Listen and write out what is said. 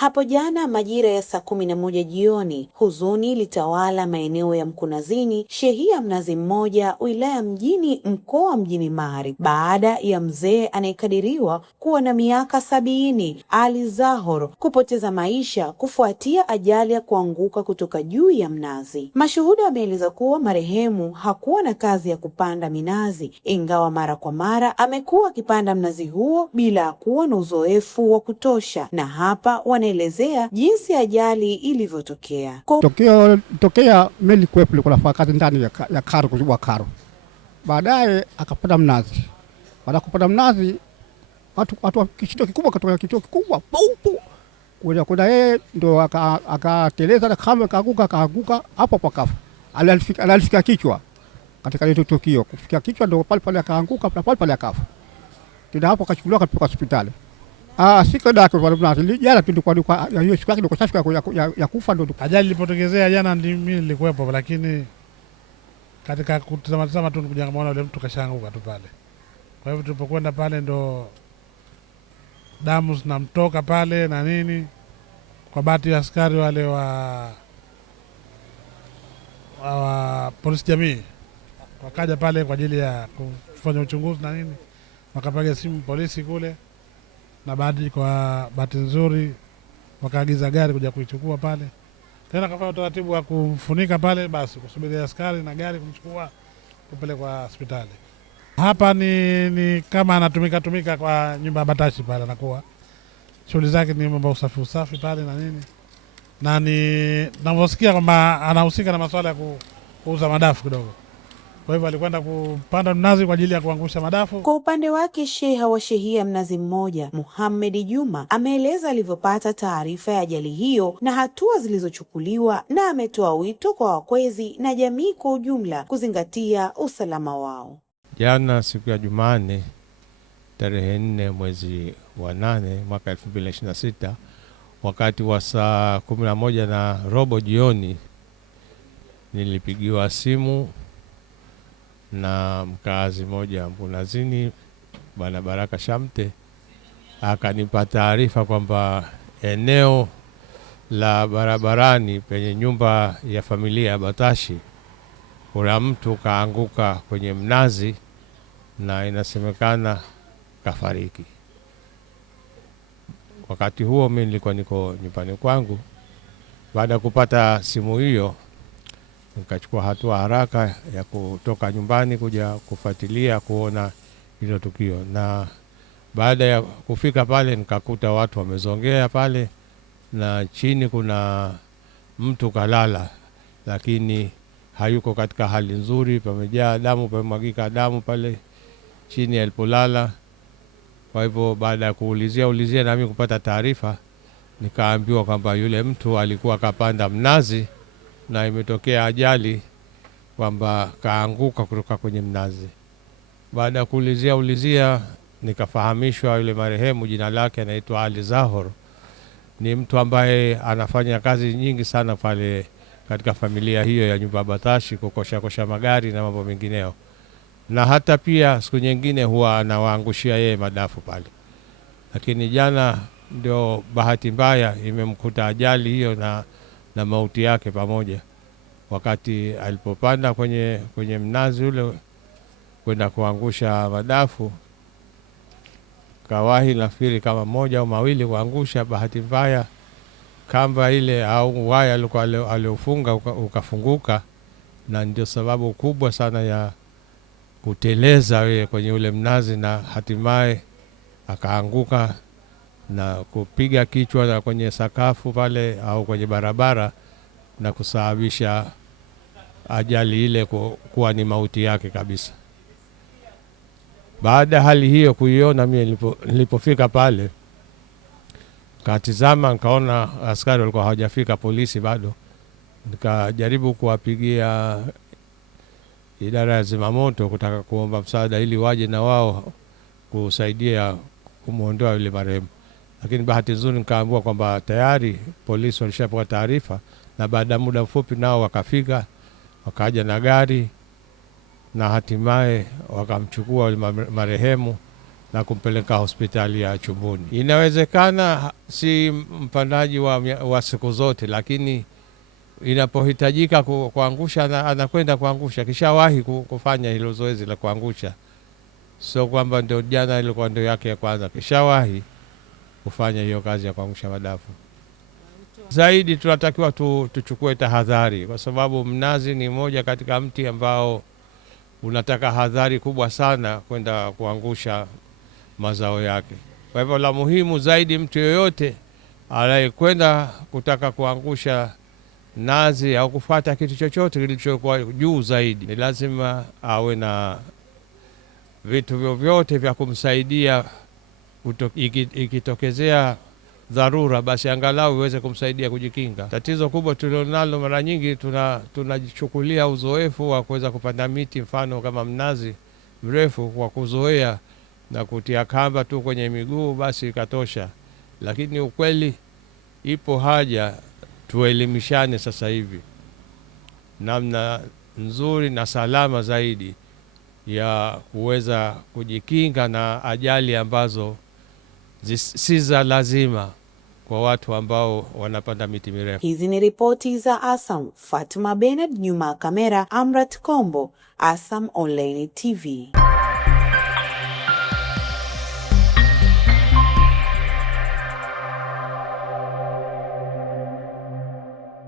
Hapo jana majira ya saa 11 jioni, huzuni ilitawala maeneo ya Mkunazini, shehia Mnazi Mmoja, wilaya Mjini, mkoa Mjini Magharibi, baada ya mzee anayekadiriwa kuwa na miaka 70, Ali Zahor, kupoteza maisha kufuatia ajali ya kuanguka kutoka juu ya mnazi. Mashuhuda wameeleza kuwa marehemu hakuwa na kazi ya kupanda minazi, ingawa mara kwa mara amekuwa akipanda mnazi huo bila kuwa na uzoefu wa kutosha, na hapa wanaelezea jinsi ajali ilivyotokea. Tokea meli kwepo ilikuwa nafanya kazi ndani ya karo, kuzibua karo. Baadaye akapanda mnazi. Baada ya kupanda mnazi, watu kishito kikubwa katoka kituo kikubwa. Kwenda yeye ndio akateleza na kama akaanguka hapo kwa kafu. Alifika kichwa katika ile tukio. Kufikia kichwa ndio pale akaanguka, pale akafa. Tena hapo akachukuliwa katika hospitali. Siku dake kwa mnazi jana tulikuwa hiyo siku yake ndio safi ya kufa ndio. Ajali ilipotokezea jana mimi nilikuwepo, lakini katika kutazama tu kuja kama yule mtu kashaanguka tu pale. Kwa hivyo tulipokwenda pale ndo damu zinamtoka pale na nini. Kwa bahati ya askari wale wa polisi jamii wakaja pale kwa ajili ya kufanya uchunguzi na nini, wakapiga simu polisi kule, na kwa bahati nzuri wakaagiza gari kuja kuichukua pale. Tena kafanya utaratibu wa kufunika pale, basi kusubiri askari na gari kumchukua kupelekwa hospitali. Hapa ni kama anatumika kwa nyumba ya batashi pale, anakuwa shughuli zake ni mambo usafi pale na nini, na ninavyosikia kwamba anahusika na masuala ya kuuza madafu kidogo. Kwa hivyo alikwenda kupanda mnazi kwa ajili ya kuangusha madafu. Kwa upande wake, sheha wa shehia Mnazi Mmoja, Muhammad Juma, ameeleza alivyopata taarifa ya ajali hiyo na hatua zilizochukuliwa, na ametoa wito kwa wakwezi na jamii kwa ujumla kuzingatia usalama wao. Jana siku ya Jumanne tarehe 4 mwezi wa 8 mwaka 2026, wakati wa saa 11:15 jioni, nilipigiwa simu na mkazi mmoja Mkunazini, Bwana Baraka Shamte, akanipa taarifa kwamba eneo la barabarani penye nyumba ya familia ya Batashi kuna mtu kaanguka kwenye mnazi na inasemekana kafariki. Wakati huo mimi nilikuwa niko nyumbani kwangu. Baada ya kupata simu hiyo, nikachukua hatua haraka ya kutoka nyumbani kuja kufuatilia kuona hilo tukio, na baada ya kufika pale nikakuta watu wamezongea pale, na chini kuna mtu kalala, lakini hayuko katika hali nzuri, pamejaa damu, pamemwagika damu pale chini alipolala. Kwa hivyo baada ya kuulizia na mimi kupata taarifa, nikaambiwa kwamba yule mtu alikuwa kapanda mnazi na imetokea ajali kwamba kaanguka kutoka kwenye mnazi. Baada ya kuulizia nikafahamishwa yule marehemu jina lake anaitwa Ali Zahor. Ni mtu ambaye anafanya kazi nyingi sana pale katika familia hiyo ya nyumba Batashi, kukosha magari na mambo mengineo, na hata pia siku nyingine huwa anawaangushia yeye madafu pale. Lakini jana ndio bahati mbaya imemkuta ajali hiyo na mauti yake pamoja, wakati alipopanda kwenye mnazi ule kwenda kuangusha madafu. Kawahi nafikiri kama moja au mawili kuangusha, bahati mbaya kamba ile au waya aliofunga ukafunguka, na ndio sababu kubwa sana ya kuteleza yeye kwenye ule mnazi, na hatimaye akaanguka na kupiga kichwa na kwenye sakafu pale au kwenye barabara, na kusababisha ajali ile kuwa ni mauti yake kabisa. Baada ya hali hiyo kuiona, mimi nilipofika pale katizama, nikaona askari walikuwa hawajafika, polisi bado. Nikajaribu kuwapigia idara ya zimamoto kutaka kuomba msaada ili waje na wao kusaidia kumuondoa yule marehemu, lakini bahati nzuri nikaambiwa kwamba tayari polisi walishapewa taarifa, na baada ya muda mfupi nao wakafika, wakaja na gari, na hatimaye wakamchukua yule marehemu na kumpeleka hospitali ya Chumbuni. Inawezekana si mpandaji wa siku zote, lakini inapohitajika kuangusha anakwenda kuangusha. Kishawahi kufanya hilo zoezi la kuangusha, sio kwamba ndio jana ilikuwa ndio yake ya kwanza. Kishawahi kufanya hiyo kazi ya kuangusha madafu. Zaidi tunatakiwa tuchukue tahadhari, kwa sababu mnazi ni moja katika mti ambao unataka hadhari kubwa sana kwenda kuangusha mazao yake. Kwa hivyo la muhimu zaidi, mtu yoyote anayekwenda kutaka kuangusha nazi au kufuata kitu chochote kilichokuwa juu zaidi, ni lazima awe na vitu vyovyote vya kumsaidia ikitokezea dharura, basi angalau iweze kumsaidia kujikinga. Tatizo kubwa tulionalo mara nyingi, tunajichukulia uzoefu wa kuweza kupanda miti mfano kama mnazi mrefu kwa kuzoea na kutia kamba tu kwenye miguu basi ikatosha. Lakini ukweli ipo haja tuelimishane sasa hivi namna nzuri na salama zaidi ya kuweza kujikinga na ajali ambazo si za lazima kwa watu ambao wanapanda miti mirefu. Hizi ni ripoti za ASAM. Fatuma Bennett, nyuma kamera Amrat Kombo, ASAM Online TV.